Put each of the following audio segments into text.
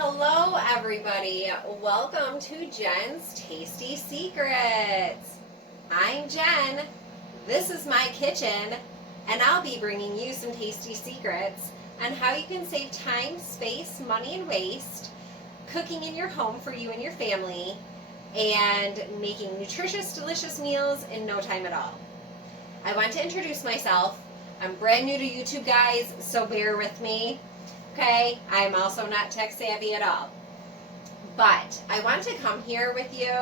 Hello everybody, welcome to Jen's Tasty Secrets. I'm Jen, this is my kitchen, and I'll be bringing you some tasty secrets on how you can save time, space, money, and waste cooking in your home for you and your family and making nutritious, delicious meals in no time at all. I want to introduce myself. I'm brand new to YouTube, guys, so bear with me. Okay, I'm also not tech savvy at all. But I want to come here with you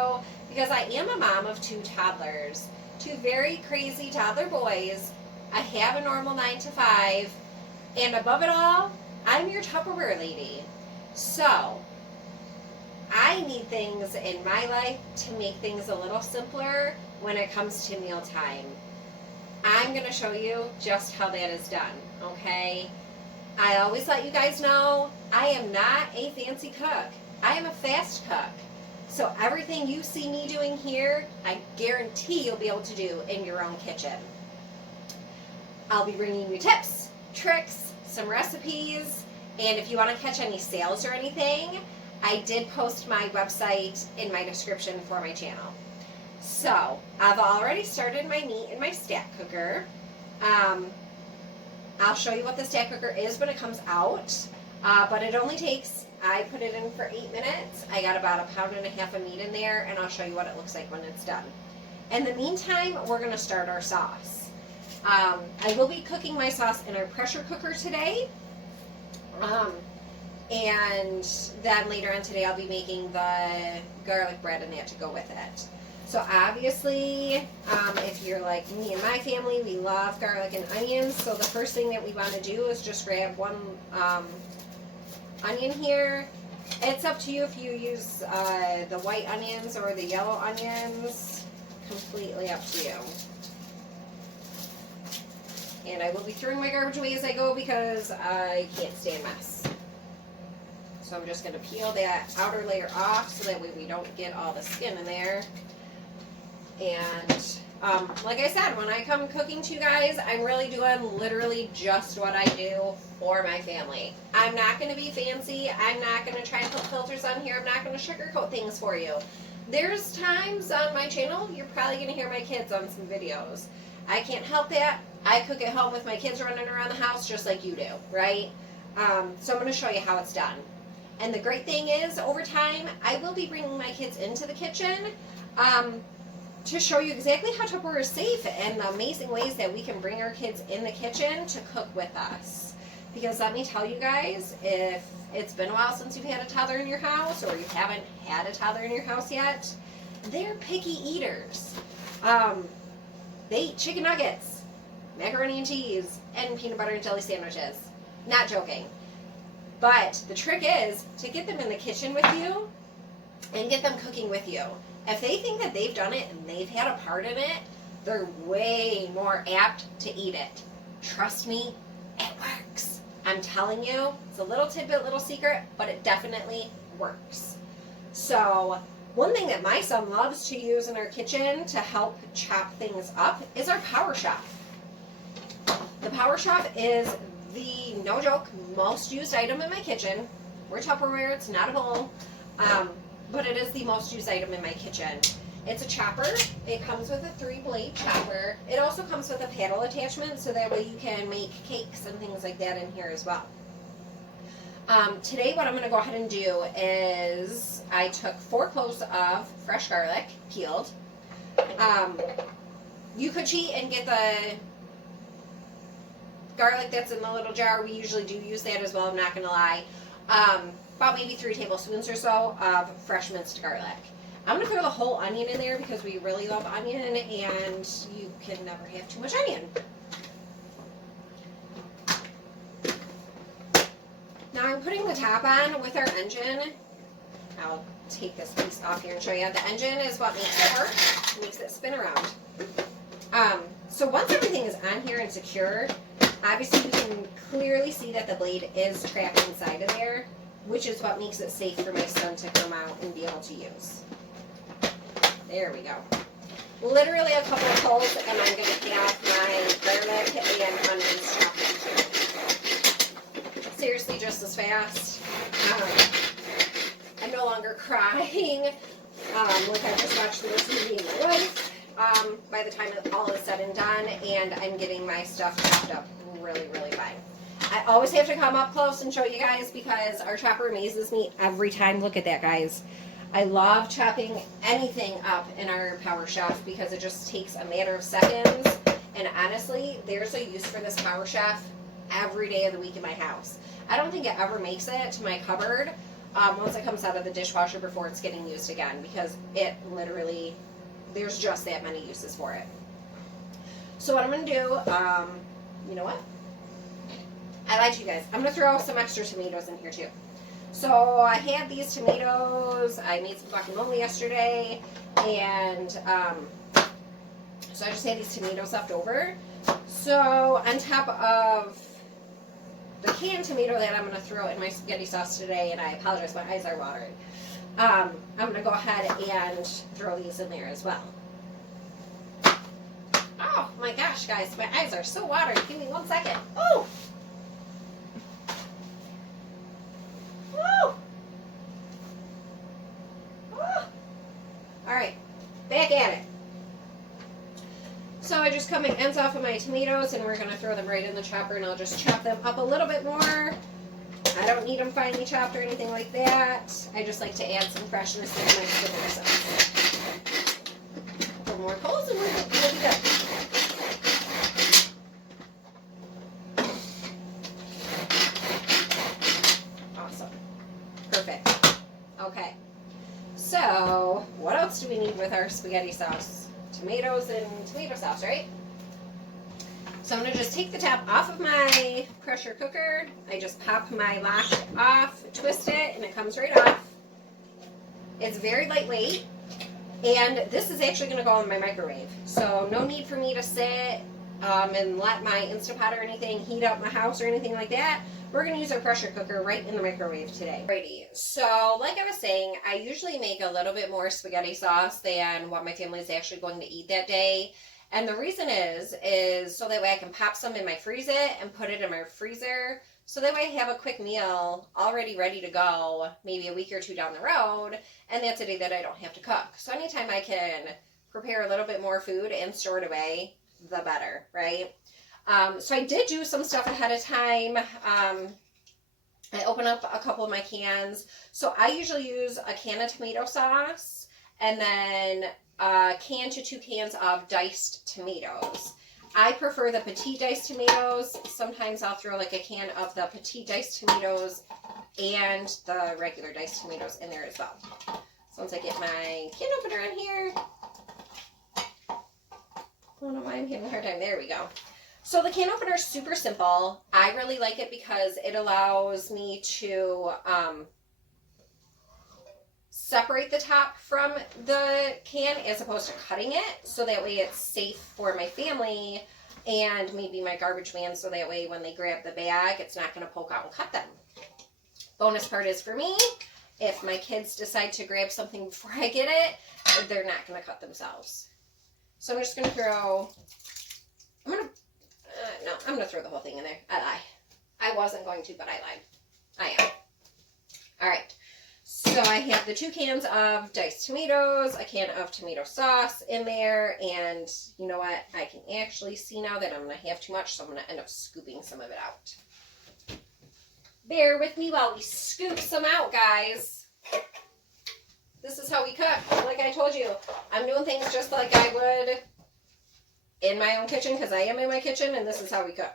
because I am a mom of two toddlers, two very crazy toddler boys. I have a normal 9 to 5, and above it all, I'm your Tupperware lady. So, I need things in my life to make things a little simpler when it comes to mealtime. I'm going to show you just how that is done, okay? I always let you guys know, I am not a fancy cook. I am a fast cook. So everything you see me doing here, I guarantee you'll be able to do in your own kitchen. I'll be bringing you tips, tricks, some recipes, and if you want to catch any sales or anything, I did post my website in my description for my channel. So, I've already started my meat in my stack cooker. I'll show you what the stack cooker is when it comes out, but it only takes, I put it in for 8 minutes. I got about 1.5 pounds of meat in there, and I'll show you what it looks like when it's done. In the meantime, we're going to start our sauce. I will be cooking my sauce in our pressure cooker today, and then later on today I'll be making the garlic bread and that to go with it. So obviously, if you're like me and my family, we love garlic and onions. So the first thing that we want to do is just grab one onion here. It's up to you if you use the white onions or the yellow onions. Completely up to you. And I will be throwing my garbage away as I go because I can't stand mess. So I'm just going to peel that outer layer off so that way we don't get all the skin in there. And like I said, when I come cooking to you guys, I'm really doing literally just what I do for my family. I'm not going to be fancy. I'm not going to try and put filters on here. I'm not going to sugarcoat things for you. There's times on my channel you're probably going to hear my kids on some videos. I can't help that. I cook at home with my kids running around the house just like you do, right? So I'm going to show you how it's done. And the great thing is, over time, I will be bringing my kids into the kitchen to show you exactly how Tupperware is safe and the amazing ways that we can bring our kids in the kitchen to cook with us. Because let me tell you guys, if it's been a while since you've had a toddler in your house or you haven't had a toddler in your house yet, they're picky eaters. They eat chicken nuggets, macaroni and cheese, and peanut butter and jelly sandwiches. Not joking. But the trick is to get them in the kitchen with you and get them cooking with you. If they think that they've done it and they've had a part in it, they're way more apt to eat it. Trust me, it works. I'm telling you, it's a little tidbit, little secret, but it definitely works. So, one thing that my son loves to use in our kitchen to help chop things up is our Power Chop. The Power Chop is the, no joke, most used item in my kitchen. We're Tupperware, it's not a bowl, but it is the most used item in my kitchen. It's a chopper. It comes with a 3-blade chopper. It also comes with a paddle attachment, so that way you can make cakes and things like that in here as well. Today what I'm going to go ahead and do is I took 4 cloves of fresh garlic, peeled. You could cheat and get the garlic that's in the little jar. We usually do use that as well, I'm not going to lie. About maybe 3 tablespoons or so of fresh minced garlic. I'm going to throw the whole onion in there because we really love onion and you can never have too much onion. Now I'm putting the top on with our engine. I'll take this piece off here and show you. The engine is what makes it work, makes it spin around. So once everything is on here and secure, obviously you can clearly see that the blade is trapped inside of there, which is what makes it safe for my son to come out and be able to use. There we go. Literally a couple of pulls and I'm going to have my garlic and onions chopped into. Seriously, just as fast. I'm no longer crying. Like I just watched this movie with my wife. By the time all is said and done, and I'm getting my stuff chopped up really, really fine. I always have to come up close and show you guys because our chopper amazes me every time. Look at that, guys. I love chopping anything up in our Power Chef because it just takes a matter of seconds. And honestly, there's a use for this Power Chef every day of the week in my house. I don't think it ever makes it to my cupboard once it comes out of the dishwasher before it's getting used again, because it literally, there's just that many uses for it. So what I'm going to do, you know what? I lied to you guys. I'm going to throw some extra tomatoes in here too. So I had these tomatoes. I made some guacamole yesterday, and so I just had these tomatoes left over. So on top of the canned tomato that I'm going to throw in my spaghetti sauce today, and I apologize, my eyes are watering, I'm going to go ahead and throw these in there as well. Oh my gosh, guys, my eyes are so watery. Give me 1 second. Oh! Alright, back at it. So I just cut my ends off of my tomatoes, and we're going to throw them right in the chopper, and I'll just chop them up a little bit more. I don't need them finely chopped or anything like that. I just like to add some freshness to my spaghetti sauce. Put more coals and we'll be good. Awesome. Perfect. Okay. So, what else do we need with our spaghetti sauce? Tomatoes and tomato sauce, right? So I'm going to just take the top off of my pressure cooker. I just pop my lock off, twist it, and it comes right off. It's very lightweight, and this is actually going to go in my microwave. So no need for me to sit and let my Instapot or anything heat up my house or anything like that. We're going to use our pressure cooker right in the microwave today. Alrighty, so like I was saying, I usually make a little bit more spaghetti sauce than what my family is actually going to eat that day. And the reason is so that way I can pop some in my freezer and put it in my freezer. So that way I have a quick meal already ready to go, maybe a week or two down the road. And that's a day that I don't have to cook. So anytime I can prepare a little bit more food and store it away, the better, right? So I did do some stuff ahead of time. I opened up a couple of my cans. So I usually use a can of tomato sauce and then a can to 2 cans of diced tomatoes. I prefer the petite diced tomatoes. Sometimes I'll throw like a can of the petite diced tomatoes and the regular diced tomatoes in there as well. So once I get my can opener in here, I don't know why I'm having a hard time. There we go. So the can opener is super simple. I really like it because it allows me to separate the top from the can as opposed to cutting it, so that way it's safe for my family and maybe my garbage man, so that way when they grab the bag, it's not going to poke out and cut them. Bonus part is for me, if my kids decide to grab something before I get it, they're not going to cut themselves. So I'm just going to throw, I'm going to throw the whole thing in there. I lie. I wasn't going to, but I lied. I am. All right. So I have the 2 cans of diced tomatoes, a can of tomato sauce in there, and you know what? I can actually see now that I'm going to have too much, so I'm going to end up scooping some of it out. Bear with me while we scoop some out, guys. This is how we cook. Like I told you, I'm doing things just like I would in my own kitchen because I am in my kitchen, and this is how we cook.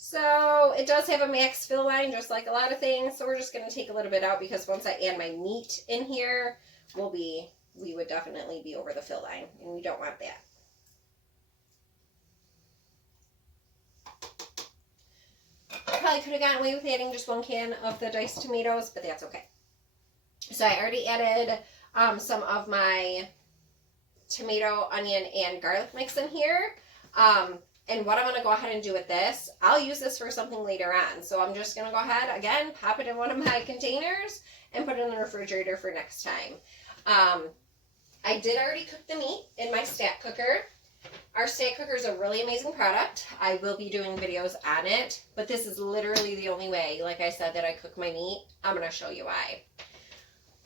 So it does have a max fill line, just like a lot of things. So we're just going to take a little bit out because once I add my meat in here, we would definitely be over the fill line, and we don't want that. Probably could have gotten away with adding just 1 can of the diced tomatoes, but that's okay. So I already added some of my tomato, onion, and garlic mix in here. And what I'm going to go ahead and do with this, I'll use this for something later on. So I'm just going to go ahead, again, pop it in one of my containers and put it in the refrigerator for next time. I did already cook the meat in my Stack Cooker. Our Stack Cooker is a really amazing product. I will be doing videos on it, but this is literally the only way, like I said, that I cook my meat. I'm going to show you why.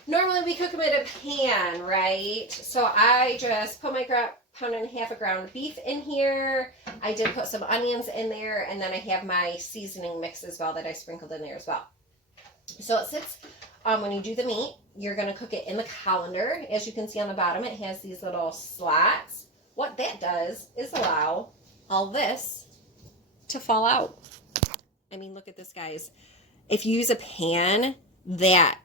Normally we cook them in a pan, right? So I just put my pound and a half of ground beef in here. I did put some onions in there, and then I have my seasoning mix as well that I sprinkled in there as well. So it sits, when you do the meat, you're going to cook it in the colander. As you can see on the bottom, it has these little slots. What that does is allow all this to fall out. I mean, look at this, guys. If you use a pan, that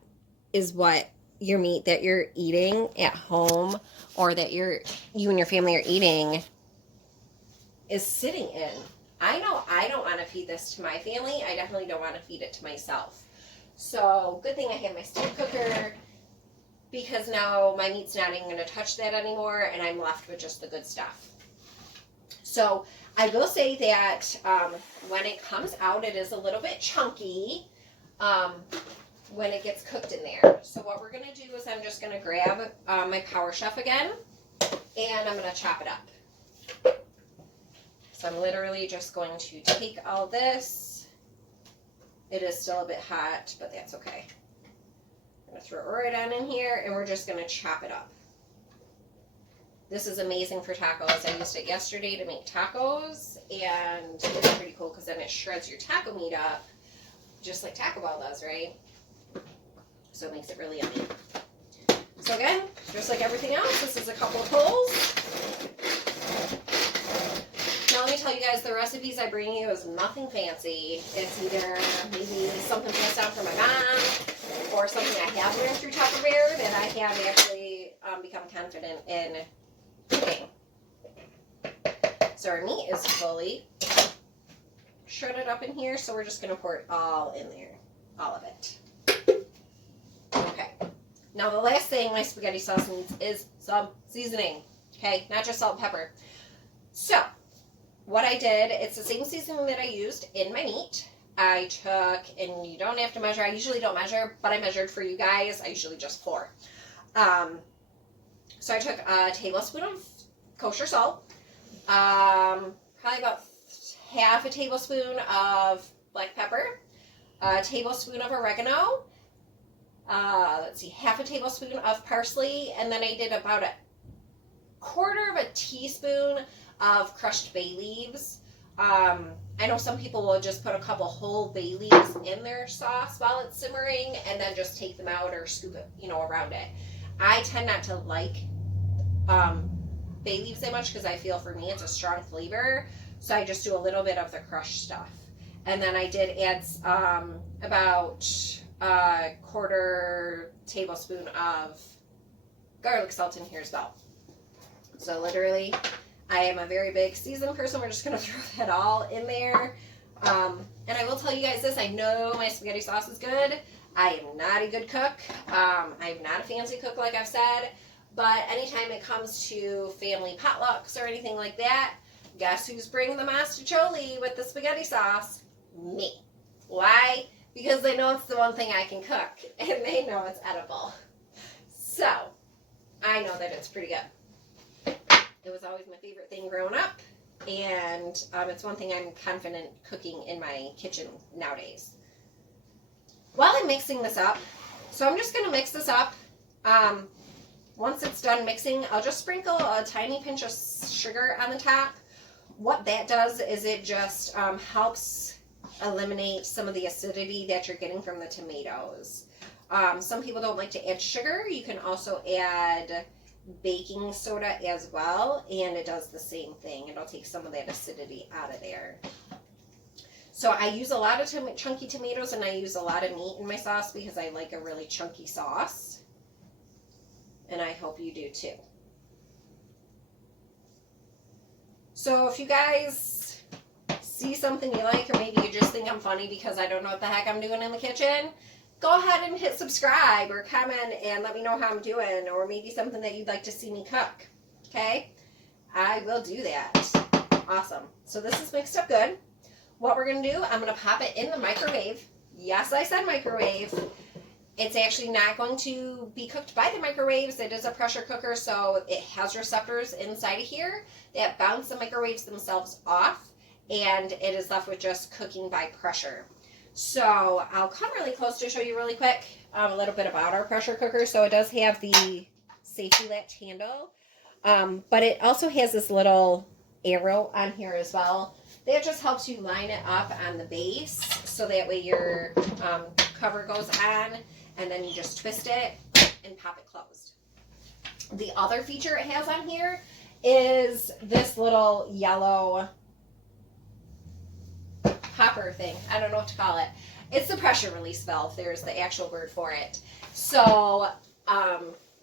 is what your meat that you're eating at home, or that you and your family are eating, is sitting in. I know I don't want to feed this to my family. I definitely don't want to feed it to myself. So good thing I have my stand cooker, because now my meat's not even going to touch that anymore, and I'm left with just the good stuff. So I will say that when it comes out, it is a little bit chunky when it gets cooked in there. So what we're going to do is I'm just going to grab my Power Chef again, and I'm going to chop it up. So I'm literally just going to take all this. It is still a bit hot, but that's okay. I'm going to throw it right on in here, and we're just going to chop it up. This is amazing for tacos. I used it yesterday to make tacos, and it's pretty cool because then it shreds your taco meat up, just like Taco Bell does, right? So it makes it really yummy. So again, just like everything else, this is a couple of pulls. Now let me tell you guys, the recipes I bring you is nothing fancy. It's either maybe something passed down from my mom, or something I have learned through Tupperware that I have actually become confident in cooking. So our meat is fully shredded up in here, so we're just going to pour it all in there, all of it. Okay. Now the last thing my spaghetti sauce needs is some seasoning. Okay, not just salt and pepper. So what I did, it's the same seasoning that I used in my meat. I took, and you don't have to measure, I usually don't measure, but I measured for you guys. I usually just pour. So I took a tablespoon of kosher salt, probably about half a tablespoon of black pepper, a tablespoon of oregano, half a tablespoon of parsley, and then I did about a quarter of a teaspoon of crushed bay leaves. I know some people will just put a couple whole bay leaves in their sauce while it's simmering, and then just take them out or scoop it, around it. I tend not to like bay leaves that much, because I feel for me it's a strong flavor, so I just do a little bit of the crushed stuff. And then I did add about a quarter tablespoon of garlic salt in here as well. So literally, I am a very big seasoned person. We're just going to throw that all in there. And I will tell you guys this. I know my spaghetti sauce is good. I am not a good cook. I'm not a fancy cook, like I've said. But anytime it comes to family potlucks or anything like that, guess who's bringing the masticholi with the spaghetti sauce? Me. Why? Because they know it's the one thing I can cook, and they know it's edible. So, I know that it's pretty good. It was always my favorite thing growing up, and it's one thing I'm confident cooking in my kitchen nowadays. While I'm mixing this up, so I'm just going to mix this up. Once it's done mixing, I'll just sprinkle a tiny pinch of sugar on the top. What that does is it just helps eliminate some of the acidity that you're getting from the tomatoes. Some people don't like to add sugar. You can also add baking soda as well, and it does the same thing. It'll take some of that acidity out of there. So I use a lot of chunky tomatoes, and I use a lot of meat in my sauce because I like a really chunky sauce. And I hope you do too. So if you guys see something you like, or maybe you just think I'm funny because I don't know what the heck I'm doing in the kitchen, go ahead and hit subscribe or comment and let me know how I'm doing, or maybe something that you'd like to see me cook. Okay? I will do that. Awesome. So this is mixed up good. What we're going to do, I'm going to pop it in the microwave. Yes, I said microwave. It's actually not going to be cooked by the microwaves. It is a pressure cooker, so it has receptors inside of here that bounce the microwaves themselves off, and it is left with just cooking by pressure. So I'll come really close to show you really quick a little bit about our pressure cooker. So it does have the safety latch handle, but it also has this little arrow on here as well. That just helps you line it up on the base, so that way your cover goes on, and then you just twist it and pop it closed. The other feature it has on here is this little yellow popper thing. I don't know what to call it. It's the pressure release valve. There's the actual word for it. So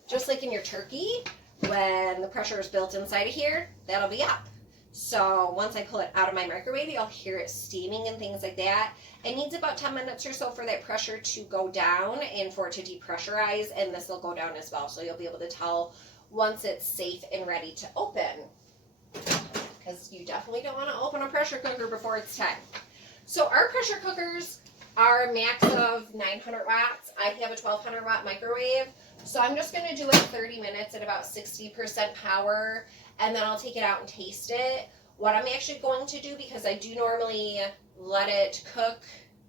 just like in your turkey, when the pressure is built inside of here, that'll be up. So once I pull it out of my microwave, you'll hear it steaming and things like that. It needs about 10 minutes or so for that pressure to go down and for it to depressurize, and this will go down as well. So you'll be able to tell once it's safe and ready to open, because you definitely don't want to open a pressure cooker before it's time. So our pressure cookers are a max of 900 watts. I have a 1200 watt microwave. So I'm just going to do it 30 minutes at about 60% power, and then I'll take it out and taste it. What I'm actually going to do, because I do normally let it cook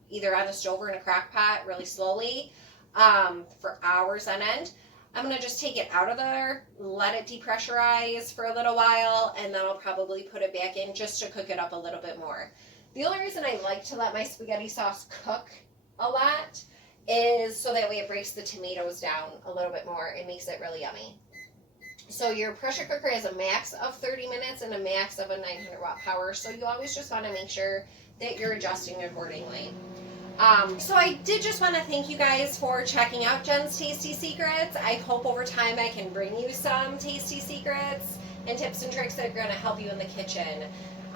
either on the stove or in a crock pot really slowly for hours on end, I'm going to just take it out of there, let it depressurize for a little while, and then I'll probably put it back in just to cook it up a little bit more. The only reason I like to let my spaghetti sauce cook a lot is so that way it breaks the tomatoes down a little bit more and makes it really yummy. So your pressure cooker has a max of 30 minutes and a max of a 900 watt power, so you always just want to make sure that you're adjusting accordingly. So I did just want to thank you guys for checking out Jen's Tasty Secrets. I hope over time I can bring you some tasty secrets and tips and tricks that are going to help you in the kitchen.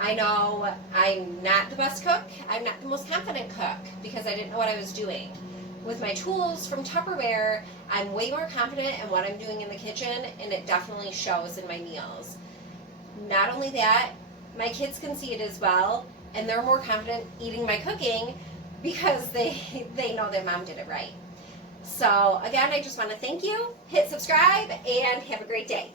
I know I'm not the best cook. I'm not the most confident cook because I didn't know what I was doing. With my tools from Tupperware, I'm way more confident in what I'm doing in the kitchen, and it definitely shows in my meals. Not only that, my kids can see it as well, and they're more confident eating my cooking because they know that mom did it right. So again, I just want to thank you, hit subscribe, and have a great day.